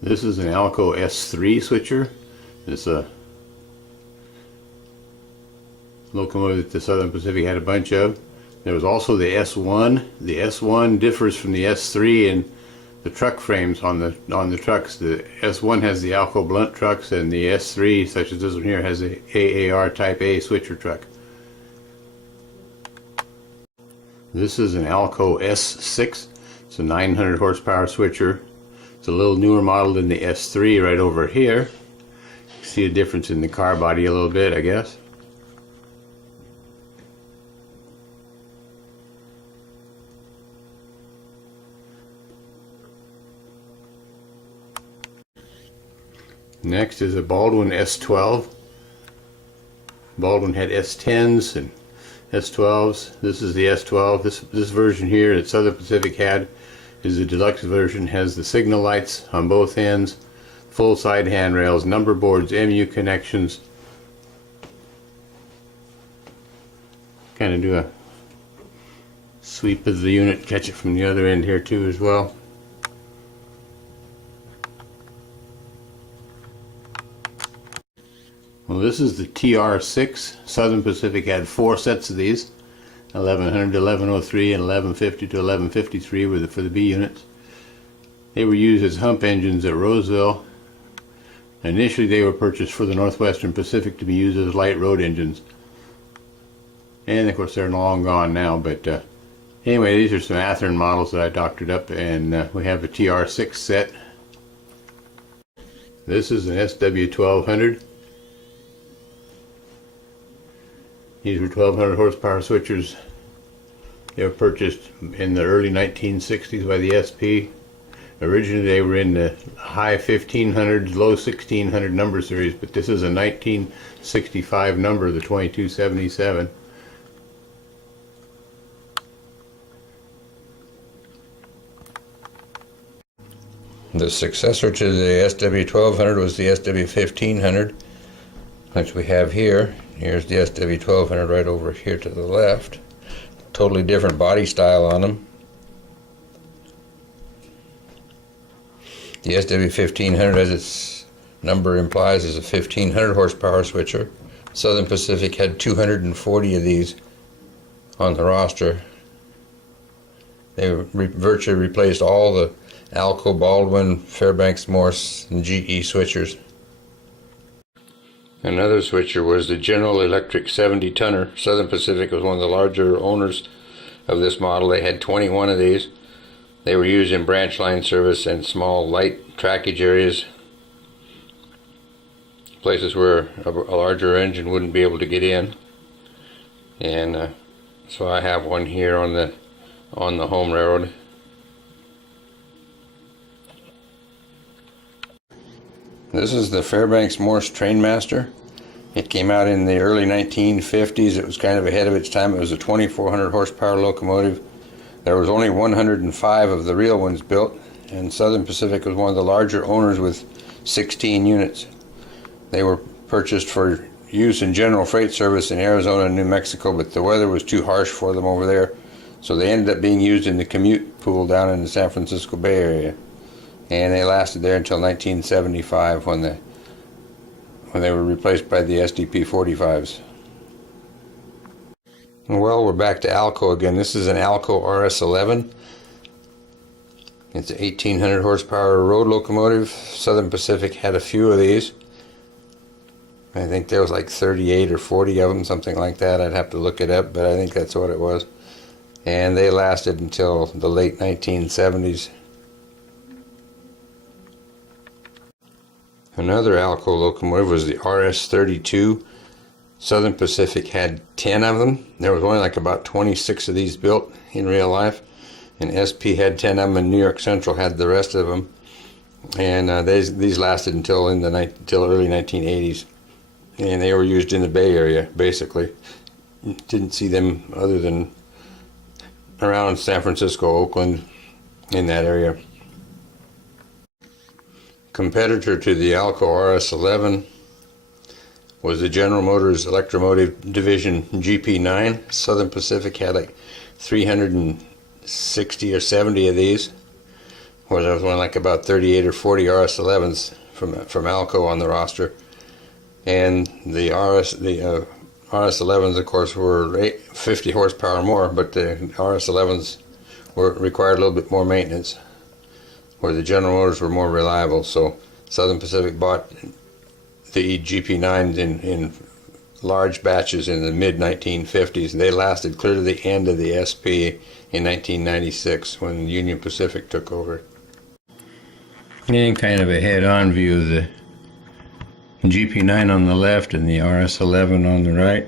This is an Alco S3 switcher. It's a locomotive that the Southern Pacific had a bunch of. There was also the S1. The S1 differs from the S3 in the truck frames on the trucks. The S1 has the Alco blunt trucks, and the S3, such as this one here, has a AAR Type A switcher truck. This is an Alco S6. It's a 900 horsepower switcher. It's a little newer model than the S3 right over here. You see a difference in the car body a little bit, I guess. Next is a Baldwin S12. Baldwin had S10s and S12s. This is the S12. This version here that Southern Pacific had is the deluxe version. Has the signal lights on both ends, full side handrails, number boards, MU connections. Kind of do a sweep of the unit, catch it from the other end here too as well. Well, this is the TR6. Southern Pacific had 4 sets of these, 1100 to 1103 and 1150 to 1153 were for the B units. They were used as hump engines at Roseville. Initially they were purchased for the Northwestern Pacific to be used as light road engines. And of course they're long gone now, but anyway, these are some Athearn models that I doctored up, and we have a TR6 set. This is an SW1200. These were 1200 horsepower switchers. They were purchased in the early 1960s by the SP. Originally they were in the high 1500s, low 1600 number series, but this is a 1965 number, the 2277. The successor to the SW1200 was the SW1500, which we have here. Here's the SW1200 right over here to the left. Totally different body style on them. The SW1500, as its number implies, is a 1500 horsepower switcher. Southern Pacific had 240 of these on the roster. They virtually replaced all the Alco, Baldwin, Fairbanks, Morse, and GE switchers. Another switcher was the General Electric 70-tonner. Southern Pacific was one of the larger owners of this model. They had 21 of these. They were used in branch line service and small light trackage areas, places where a larger engine wouldn't be able to get in. And so I have one here on the home railroad. This is the Fairbanks Morse Trainmaster. It came out in the early 1950s. It was kind of ahead of its time. It was a 2400 horsepower locomotive. There was only 105 of the real ones built, and Southern Pacific was one of the larger owners with 16 units. They were purchased for use in general freight service in Arizona and New Mexico, but the weather was too harsh for them over there, so they ended up being used in the commute pool down in the San Francisco Bay Area. And they lasted there until 1975 when they were replaced by the SDP 45s. Well, we're back to Alco again. This is an Alco RS11. It's an 1800 horsepower road locomotive. Southern Pacific had a few of these. I think there was like 38 or 40 of them, something like that. I'd have to look it up, but I think that's what it was. And they lasted until the late 1970s. Another Alco locomotive was the RS32. Southern Pacific had 10 of them. There was only like about 26 of these built in real life, and SP had 10 of them, and New York Central had the rest of them. And these lasted until early 1980s, and they were used in the Bay Area basically. Didn't see them other than around San Francisco, Oakland, in that area. Competitor to the Alco RS11 was the General Motors Electromotive Division GP9. Southern Pacific had like 360 or 70 of these. where there was only like about 38 or 40 RS11s from Alco on the roster, and the RS11s, of course, were 50 horsepower more, but the RS11s required a little bit more maintenance, where the General Motors were more reliable. So Southern Pacific bought the GP9s in large batches in the mid-1950s. They lasted clear to the end of the SP in 1996 when Union Pacific took over. And kind of a head-on view of the GP9 on the left and the RS11 on the right.